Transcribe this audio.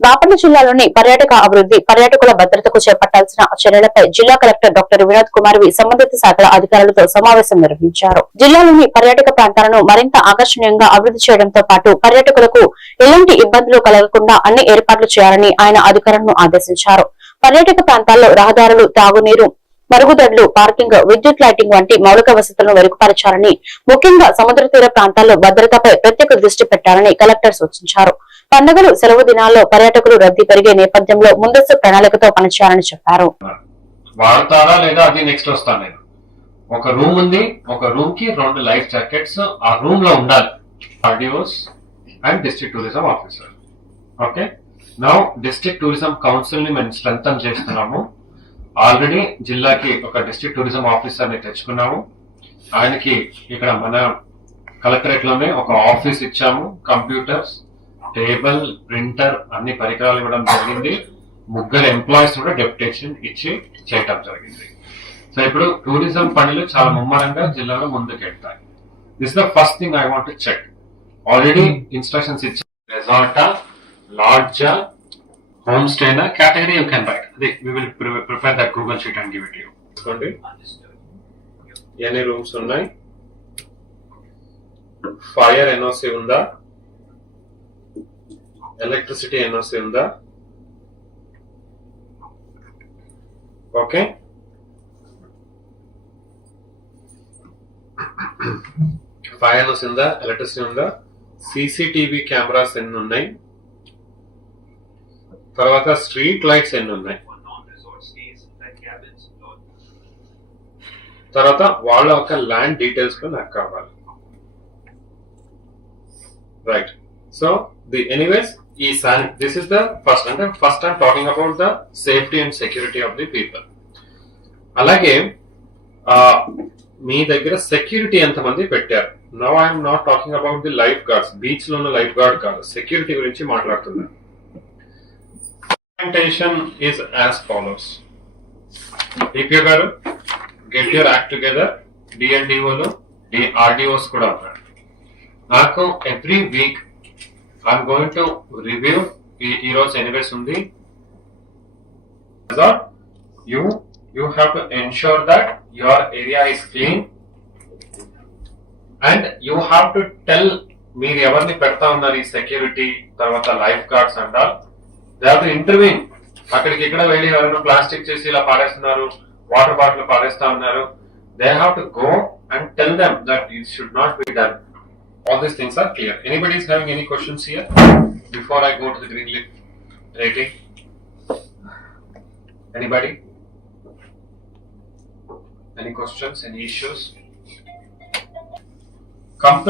బాపట్ల జిల్లాలోని పర్యాటక అభివృద్ధి పర్యాటకుల భద్రతకు చేపట్టాల్సిన చర్యలపై జిల్లా collector doctor Vinod Kumar V సంబంధిత శాఖల అధికారులతో సమావేశం నిర్వహించారు. జిల్లాలోని పర్యాటక ప్రాంతాలను మరింత ఆకర్షణీయంగా అభివృద్ధి చేయడంతో పాటు పర్యాటకులకు ఎలాంటి ఇబ్బందులు కలగకుండా అన్ని ఏర్పాట్లు చేయాలని ఆయన అధికారులను ఆదేశించారు. పర్యాటక ప్రాంతాల్లో రహదారులు తాగునీరు మరుగుదొడ్లు పార్కింగ్ విద్యుత్ లైటింగ్ వంటి మౌలిక వసతులను మెరుగుపరచాలని ముఖ్యంగా సముద్ర తీర ప్రాంతాల్లో భద్రతపై ప్రత్యేక దృష్టి పెట్టాలని కలెక్టర్ సూచించారు. పండుగలు సెలవు దినాల్లో పర్యాటకులు రద్దీ పెరిగే నేపథ్యంలో ముందస్తు ప్రణాళికతో పనిచేయాలని చెప్పారు. వాడతారా లేదా అది నెక్స్ట్ వస్తాను నేను. ఒక రూమ్ ఉంది ఒక రూమ్కి రెండు లైఫ్ జాకెట్స్ ఆ రూమ్లో ఉండాలి. RDOs and district tourism officer okay నా డిస్ట్రిక్ట్ టూరిజం కౌన్సిల్ని మేము స్ట్రెంగ్ చేస్తున్నాము. ఆల్రెడీ జిల్లాకి ఒక డిస్ట్రిక్ట్ టూరిజం ఆఫీసర్ని తెచ్చుకున్నాము. ఆయనకి ఇక్కడ మన కలెక్టరేట్లోనే ఒక ఆఫీస్ ఇచ్చాము కంప్యూటర్స్ టేబుల్ ప్రింటర్ అన్ని పరికరాలు ఇవ్వడం జరిగింది. ముగ్గురు ఎంప్లాయీస్ కూడా డెప్యుటేషన్ ఇచ్చి చేయటం జరిగింది. సో ఇప్పుడు టూరిజం పనులు చాలా ముమ్మరంగా జిల్లాలో ముందుకెళ్తాయి. This the first thing I want check already instructions ఇచ్చి రెసార్టా లాడ్జా హోమ్ స్టేనా కేటగిరీ యూ కెన్ రైట్ అదే we will prepare that Google sheet and give it you చూడండి ఎన్ని రూమ్స్ ఉన్నాయి? ఫైర్ ఎన్ఓసి ఉందా? ఎలక్ట్రిసిటీ ఎన్ఓసి ఉందా? ఓకే. ఫైర్ ఎన్ఓసి ఉందా? ఎలక్ట్రిసిటీ ఉందా? సీసీటీవీ కెమెరాస్ ఎన్ని ఉన్నాయి? తర్వాత స్ట్రీట్ లైట్స్ ఎన్ని ఉన్నాయి? తర్వాత వాళ్ళ యొక్క ల్యాండ్ డీటెయిల్స్ కూడా నాకు కావాలి. రైట్. సో ది ఎనీవేస్ ఈ సాన్ దిస్ ఇస్ ద ఫస్ట్ అంటే first I'm talking about the safety and security of the people అలాగే మీ దగ్గర సెక్యూరిటీ ఎంతమంది పెట్టారు? Now I'm not talking about the lifeguards బీచ్లో ఉన్న లైఫ్ గార్డ్ కాదు. సెక్యూరిటీ గురించి మాట్లాడుతున్నాను implementation is as follows. DPO గారు గెట్ యువర్ యాక్ట్ టుగెదర్ డిఎన్డిఓలు ఆర్డిఓస్ కూడా ఉన్నారు. నాకు every week I'm going to review ఈ రోజు ఎనివేస్ ఉంది. You you have to ensure that your area is clean and you have to tell మీరు ఎవరిని పెడతా ఉన్నారు ఈ సెక్యూరిటీ తర్వాత లైఫ్ గార్డ్స్ అంటారు. ఆల్ దే హావ్ టు ఇంటర్వ్యూన్ అక్కడికి ఇక్కడ వెళ్ళి ఎవరైనా ప్లాస్టిక్ చేసి ఇలా పారేస్తున్నారు వాటర్ బాటిల్ పారేస్తా ఉన్నారు. They have to go and tell them that it should not be done all these things are clear. Anybody is having any questions here before I go to the green light rating? Anybody? Any questions? Any issues? Complain.